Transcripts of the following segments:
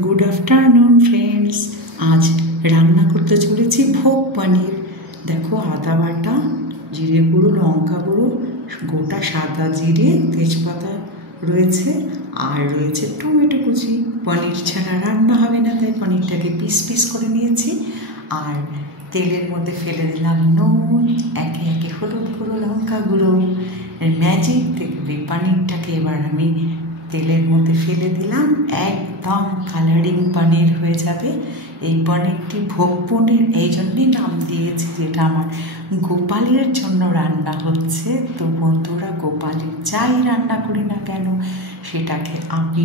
Good afternoon friends. আজ রান্না করতে চলেছি ভোগ পনির। দেখো, আদা বাটা, জিরে গুঁড়ো, লঙ্কা গুঁড়ো, গোটা সাদা জিরে, তেজপাতা রয়েছে, আর রয়েছে টমেটো কুচি। পনির ছাড়া রান্না হবে না, তাই পনিরটাকে পিস পিস করে নিয়েছি। আর তেলের মধ্যে ফেলে দিলাম নুন, একে একে হলুদ গুঁড়ো, লঙ্কা গুঁড়ো। ম্যাজিক দেখবে, পনিরটাকে এবার আমি তেলের মধ্যে ফেলে দিলাম। একদম কালারিং পনির হয়ে যাবে। এই পনিরটি ভোগ পনির এই জন্যই নাম দিয়েছি, যেটা আমার গোপালের জন্য রান্না হচ্ছে। তো বন্ধুরা, গোপালের যাই রান্না করি না কেন, সেটাকে আমি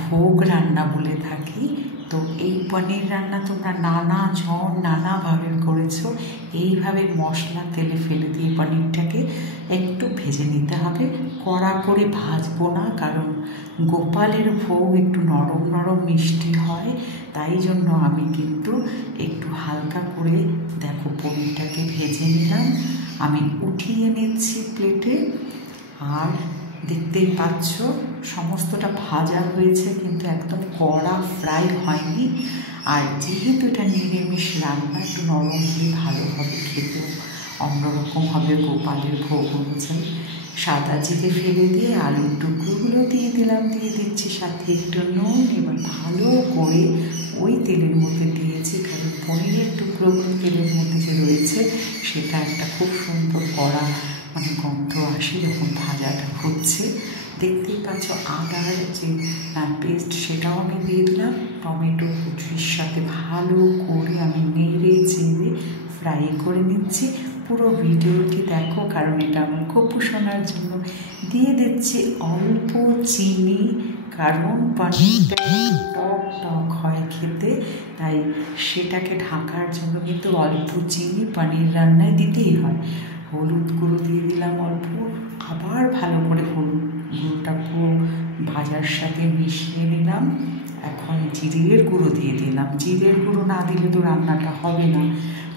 ভোগ রান্না বলে থাকি। তো এই পনির রান্না তোমরা নানা জন নানাভাবে করেছো। এইভাবে মশলা তেলে ফেলে দিয়ে পনিরটাকে একটু ভেজে নিতে হবে। কড়া করে ভাজবো না, কারণ গোপালের ভোগ একটু নরম নরম মিষ্টি হয়, তাই জন্য আমি কিন্তু একটু হালকা করে, দেখো, পনিরটাকে ভেজে নিলাম। আমি উঠিয়ে নিচ্ছি প্লেটে। আর দেখতেই পাচ্ছ সমস্তটা ভাজা হয়েছে, কিন্তু একদম কড়া ফ্রাই হয়নি। আর যেহেতু এটা নিরামিষ রান্না, একটু নরম হলে ভালো হবে, খেতেও অন্যরকম হবে। গোপালের ভোগ অনুযায়ী সাদা জিরে ফেলে দিয়ে আলুর টুকরোগুলো দিয়ে দিলাম, দিয়ে দিচ্ছি সাথে একটু নুন। এবার ভালো করে ওই তেলের মধ্যে দিয়েছি, কারণ পনিরের টুকরোগুলো তেলের মধ্যে যে রয়েছে, সেটা একটা খুব সুন্দর কড়া গন্ধ আসে যখন ভাজাটা হচ্ছে। দেখতেই পাচ্ছ আদার যে পেস্ট, সেটাও আমি দিয়ে দিলাম। টমেটো কুচির সাথে ভালো করে আমি নেড়ে চেড়ে ফ্রাই করে নিচ্ছি। পুরো ভিডিওটি দেখো, কারণ এটা আমার গপু শোনার জন্য। দিয়ে দিচ্ছি অল্প চিনি, কারণ পনিরটা টক টক হয় খেতে, তাই সেটাকে ঢাকার জন্য কিন্তু অল্প চিনি পনির রান্নায় দিতেই হয়। হলুদ গুঁড়ো দিয়ে দিলাম অল্প, আবার ভালো করে হলুদ গুঁড়োটা পুরো ভাজার সাথে মিশিয়ে নিলাম। এখন জিরের গুঁড়ো দিয়ে দিলাম। জিরের গুঁড়ো না দিলে তো রান্নাটা হবে না।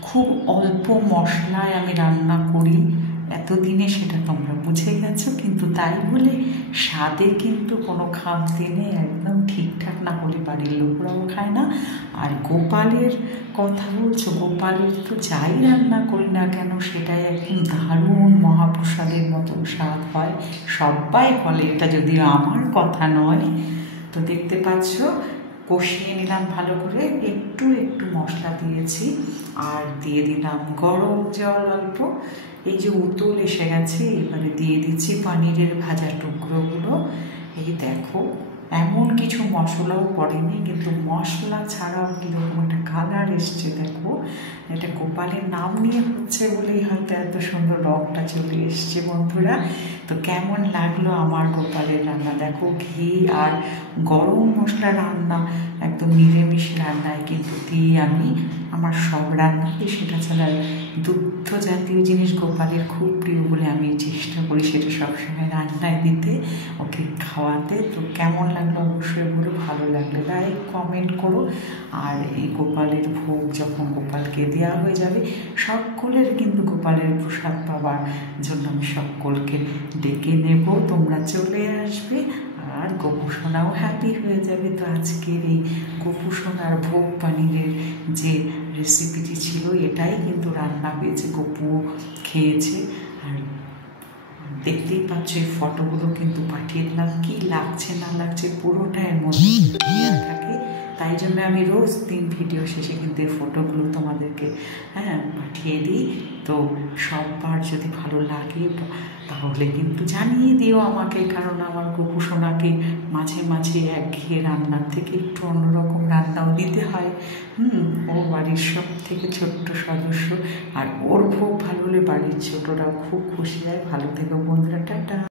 খুব অল্প মশলায় আমি রান্না করি এতদিনে, সেটা তোমরা বুঝে গেছো, কিন্তু তাই বলে স্বাদে কিন্তু কোনো খামতি নেই। একদম ঠিকঠাক না হলে বাড়ির লোকরাও খায় না। আর গোপালের কথা বলছো, গোপালের তো যাই রান্না করি না কেন, সেটাই একদম দারুণ মহাপ্রসাদের মতন স্বাদ হয়। সবাই বলে এটা, যদিও আমার কথা নয়। তো দেখতে পাচ্ছ কষিয়ে নিলাম ভালো করে, একটু একটু মশলা দিয়েছি, আর দিয়ে দিলাম গরম জল অল্প। এই যে উতল এসে গেছে, এবারে দিয়ে দিচ্ছি পনিরের ভাজা টুকরোগুলো। এই দেখো, এমন কিছু মশলাও পড়েনি, কিন্তু মশলা ছাড়াও কীরকম একটা কালার এসছে। দেখো, এটা গোপালের নাম নিয়ে হচ্ছে বলেই হয়তো এত সুন্দর রংটা চলে এসছে বন্ধুরা। তো কেমন লাগলো আমার গোপালের রান্না? দেখো, ঘি আর গরম মশলা রান্না, একদম নিরামিষ রান্নায় কিন্তু দিই আমি আমার সব রান্নাতে। সেটা ছাড়া দুগ্ধ জাতীয় জিনিস গোপালের খুব প্রিয় বলে আমি চেষ্টা করি সেটা সবসময় রান্নায় দিতে, ওকে খাওয়াতে। তো কেমন লাগলো অবশ্যই বলো, ভালো লাগলে লাইক কমেন্ট করো। আর এই গোপালের ভোগ যখন গোপালকে দেওয়া হয়ে যাবে, সকলের কিন্তু গোপালের প্রসাদ পাওয়ার জন্য আমি সকলকে ডেকে নেব, তোমরা চলে আসবে, আর গপু সোনাও হ্যাপি হয়ে যাবে। তো আজকের এই গপু সোনার ভোগ পনিরের যে রেসিপিটি ছিল, এটাই কিন্তু রান্না হয়েছে, গপুও খেয়েছে। আর দেখতেই পাচ্ছ এই ফটোগুলো কিন্তু পাঠিয়ে দিলাম। কী লাগছে না লাগছে পুরোটা এর মধ্যে থাকে, তাই জন্য আমি রোজ 3 ভিডিও শেষে কিন্তু এই ফটোগুলো তোমাদেরকে পাঠিয়ে দিই। তো সববার যদি ভালো লাগে তাহলে কিন্তু জানিয়ে দিও আমাকে, কারণ আমার গপু সোনাকে মাঝে মাঝে একঘেয়ে রান্নার থেকে একটু অন্যরকম রান্নাও দিতে হয়। ও বাড়ির সব থেকে ছোট্ট সদস্য, আর ওর ভোগ ভালো হলে বাড়ির ছোটরাও খুব খুশি হয়। ভালো থেকো বন্ধুরা, টাটা।